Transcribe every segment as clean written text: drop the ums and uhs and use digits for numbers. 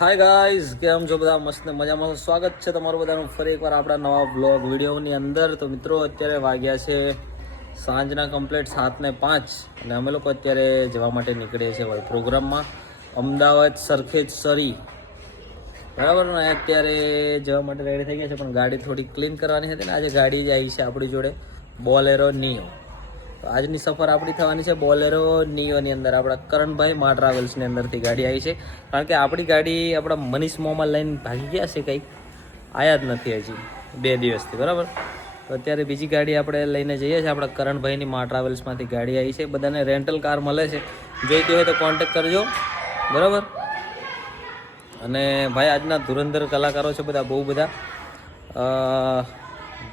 Hi guys, કેમ છો બધા? મસ્ત મજામાં. સ્વાગત છે તમારું બધાનું ફરી એકવાર આપણા નવા બ્લોગ વિડીયોની અંદર. તો મિત્રો, અત્યારે વાગ્યા છે સાંજના કમ્પ્લીટ 7:05 અને અમે લોકો અત્યારે જવા માટે નીકળીએ છીએ ભાઈ પ્રોગ્રામમાં અમદાવાદ સરખેજ સરી, બરાબર ને? અત્યારે જવા માટે રેડી થઈ ગયા છે, પણ ગાડી થોડી ક્લીન કરવાની હતી ને. આજે ગાડી જ આવી છે આપણી જોડે, બોલેરો નિયો. તો આજની સફર આપણી થવાની છે બોલેરો નિયોની અંદર. આપણા કરણભાઈ મા ટ્રાવેલ્સની અંદરથી ગાડી આવી છે, કારણ કે આપણી ગાડી આપણા મનીષ મોમાં લઈને ભાગી ગયા છે, કંઈક આયા જ નથી હજી 2 દિવસથી, બરાબર? તો અત્યારે બીજી ગાડી આપણે લઈને જઈએ છીએ. આપણા કરણભાઈની મા ટ્રાવેલ્સમાંથી ગાડી આવી છે. બધાને રેન્ટલ કાર મળે છે, જોઈતી હોય તો કોન્ટેક્ટ કરજો, બરાબર? અને ભાઈ આજના ધુરંધર કલાકારો છે બધા, બહુ બધા.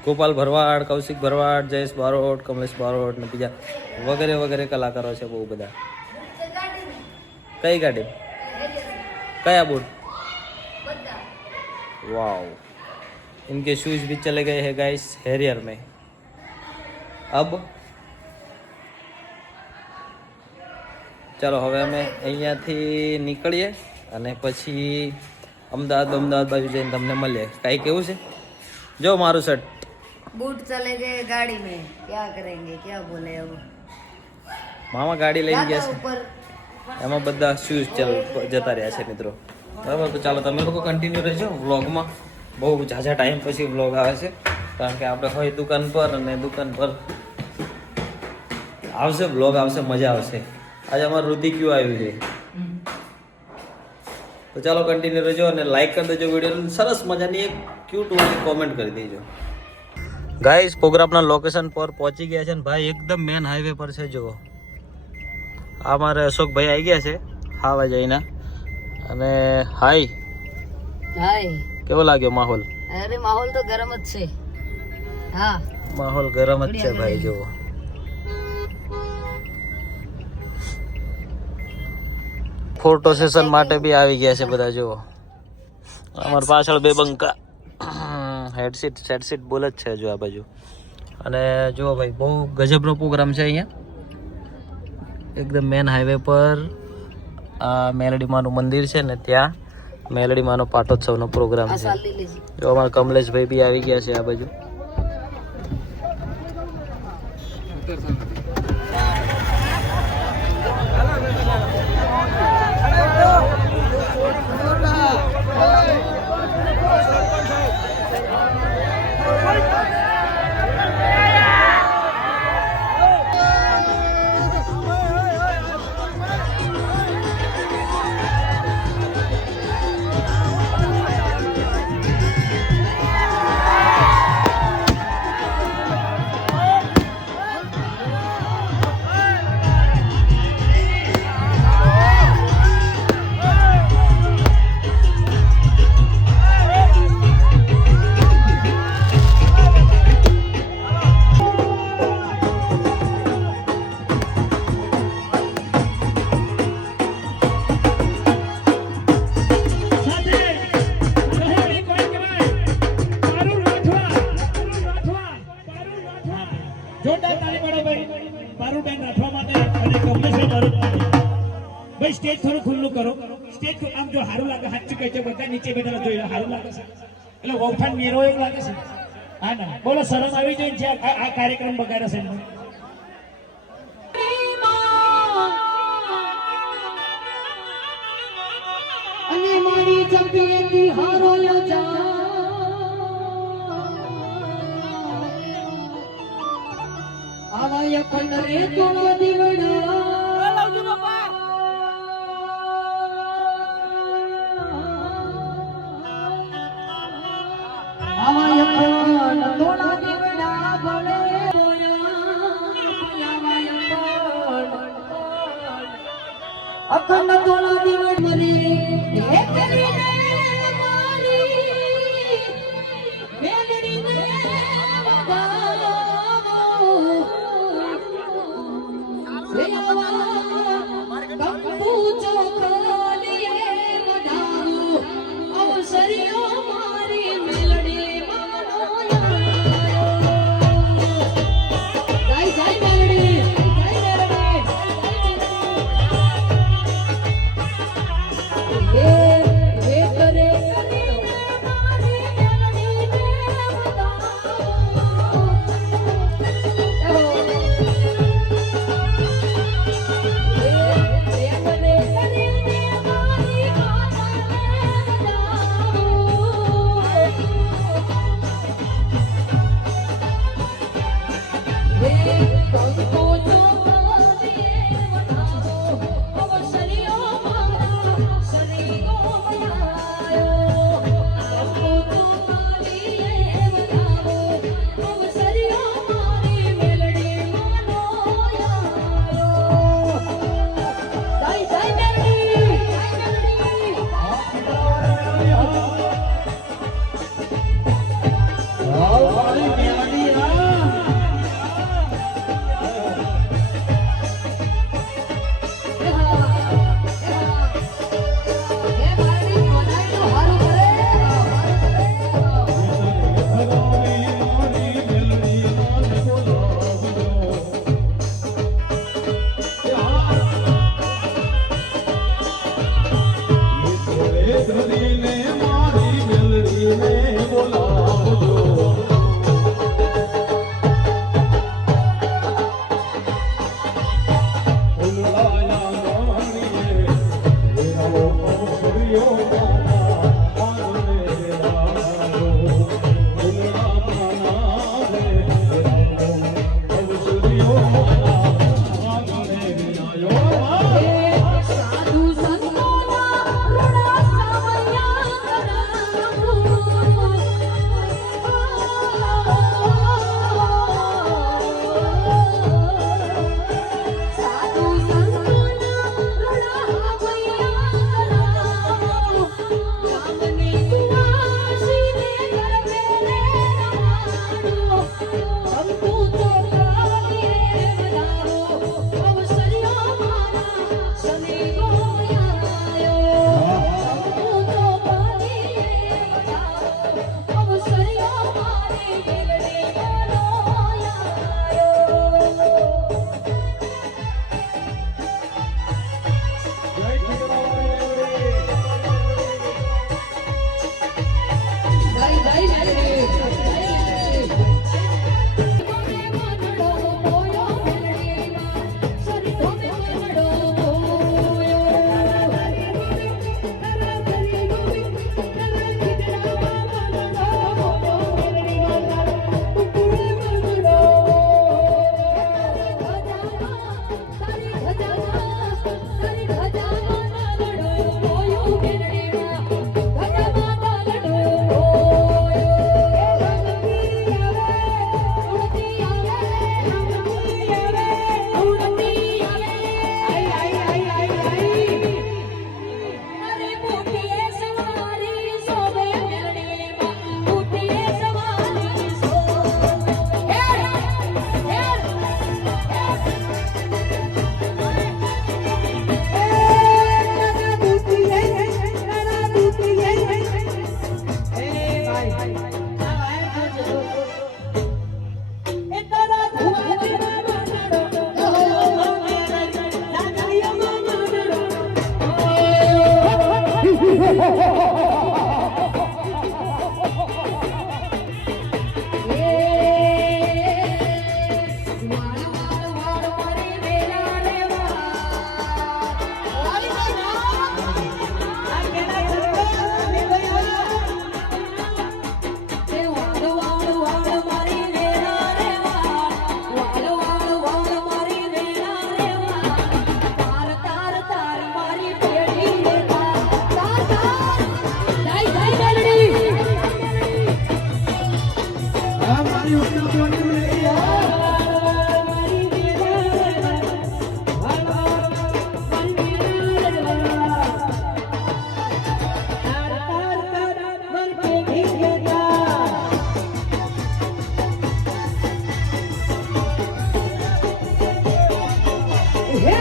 ગોપાલ ભરવાડ, કૌશિક ભરવાડ, જયેશ બારોટ, કમલેશ બારોટ ને બીજા વગેરે વગેરે કલાકારો છે બહુ બધા. કઈ ગાડી? કયા બૂટ? वाओ, इनके शूज भी चले गए हैं गाइस हैरियर में. अब ચાલો હવે અમે અહીંયાથી નીકળીએ અને પછી અમદાવાદ બાજુ જઈને તમને મળીએ. કાંઈ કેવું છે? જો મારું શર્ટ बूट चले गए गाड़ी में, क्या करेंगे, क्या बोले अब. મામા ગાડી લઈને ગયા છે, ऊपर એમાં બધા શૂઝ જતા રહ્યા છે મિત્રો, બરાબર? તો ચાલો તમે લોકો કન્ટિન્યુ રહેજો વ્લોગમાં. બહુ ઝાઝા ટાઈમ પછી વ્લોગ આવે છે, કારણ કે આપણે હોય દુકાન પર અને દુકાન પર આવશે વ્લોગ, આવશે, મજા આવશે. આજે અમારું રુધિ ક્યુ આવ્યું છે. તો ચાલો કન્ટિન્યુ રહેજો અને લાઈક કરી દેજો વિડીયો. સરસ મજાની એક ક્યુટ વાળી કોમેન્ટ કરી દેજો. ગાઈસ, પ્રોગ્રામના લોકેશન પર પહોંચી ગયા છે ને ભાઈ, એકદમ મેન હાઈવે પર છે. જુઓ, આ મારે અશોકભાઈ આવી ગયા છે હાવા જઈના. અને હાય, हाय. કેવો લાગ્યો માહોલ? अरे माहौल तो गर्म જ છે. હા, માહોલ ગરમ જ છે ભાઈ. જુઓ, ફોટો સેશન માટે બી આવી ગયા છે બધા. જુઓ, અમારી પાછળ બે બંકા હેડસીટ બોલ જ છે જો આ બાજુ. અને જુઓ ભાઈ, બહુ ગજબનો પ્રોગ્રામ છે અહીંયા, એકદમ મેન હાઈવે પર. આ મેલડી માનું મંદિર છે ને, ત્યાં મેલડી માનો પાટોત્સવનો પ્રોગ્રામ છે. જો અમારા કમલેશભાઈ બી આવી ગયા છે આ બાજુ. ભાઈ સ્ટેજ થોડું ખુલ્લું કરો. સ્ટેજ આમ જો સારું લાગે, હાચું કહે છે બધા નીચે બેઠેલા જોઈ સારું લાગે છે, એટલે વોફાન મેરો એવું લાગે છે. હા ના, બોલો, શરમ આવી જોઈએ છે આ કાર્યક્રમ બગાડે છે. અને મારી ચંપીએથી હારો જા આવા અખંડ રે તોળો દીવડા અખંડ તોળા દીવડ મરી હે કરીને મારી મેલડીને વગાવો.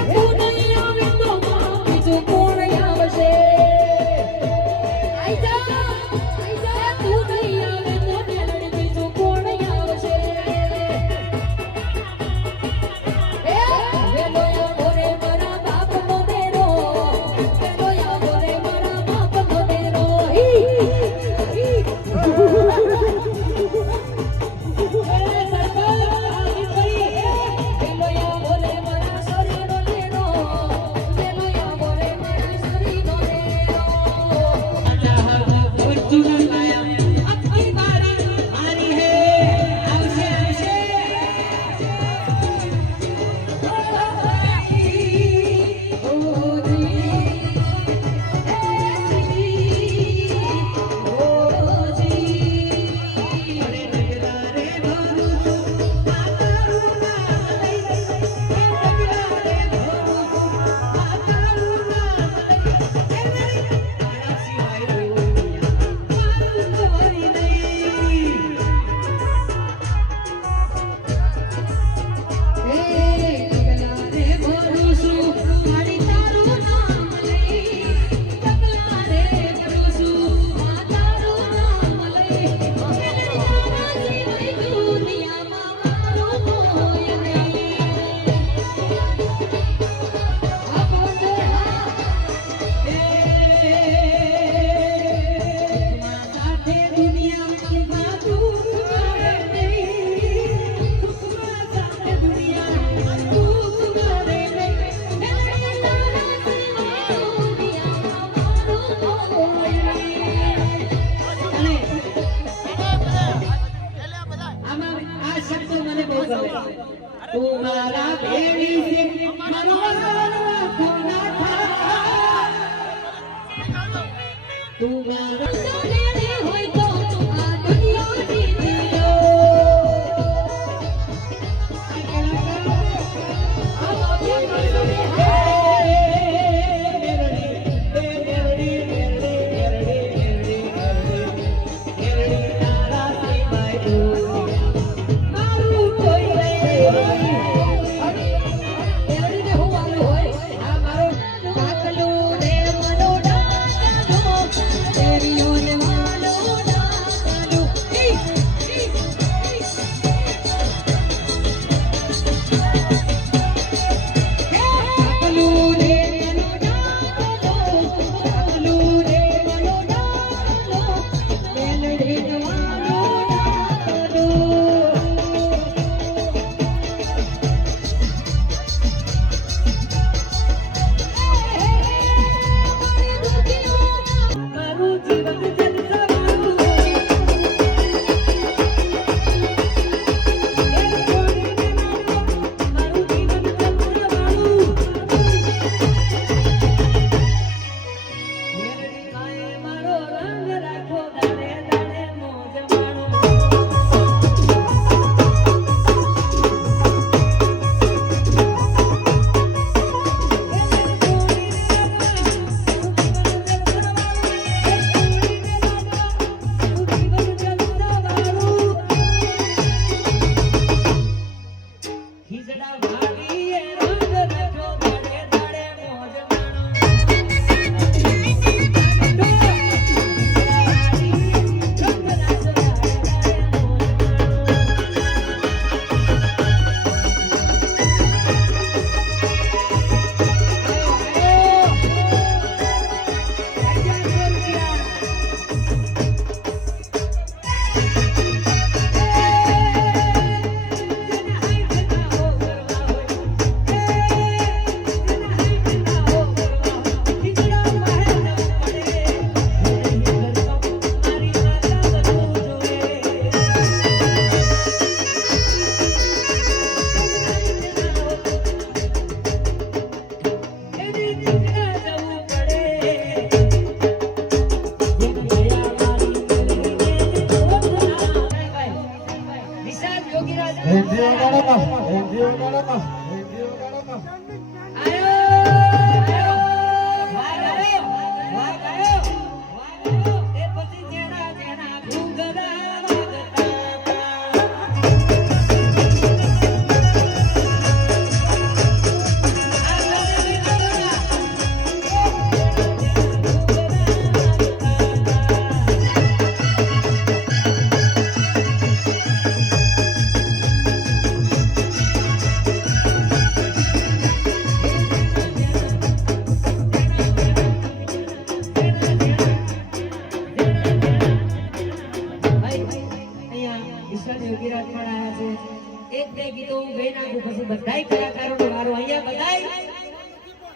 તું નહીં આવે તો મેલડી બીજું કોણ આવશે તું મારા હોય તો તું આ દુનિયા જીતી લો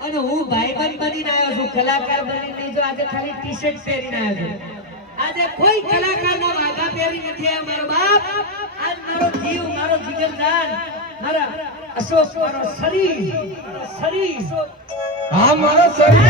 અને હું ભાઈબંધ બનીને આવ્યો છું, કલાકાર બનીને. જો આજે ખાલી ટી-શર્ટ પહેરીને આવ્યો છું, આજે કોઈ કલાકારના વાઘા પહેરી નથી આવ્યો મારો બાપ. આજ મારો જીવ, મારો જીગરજાન, મારા અશોક, મારો શરીર, હા મારો શરીર.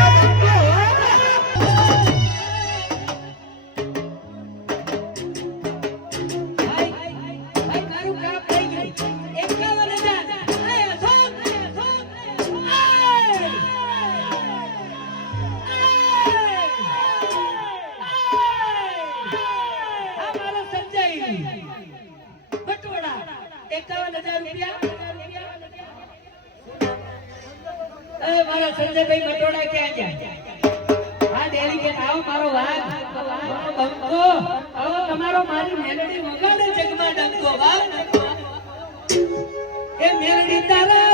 મારા સંજયભાઈ મટોડા ક્યાં ગયા? આ ડેલિકેટ આવો મારો વાઘ, મારો બંકો, આવો તમારો મારી મેલડી વગાડે જગમાં ડંકો. એ મેલડી તારા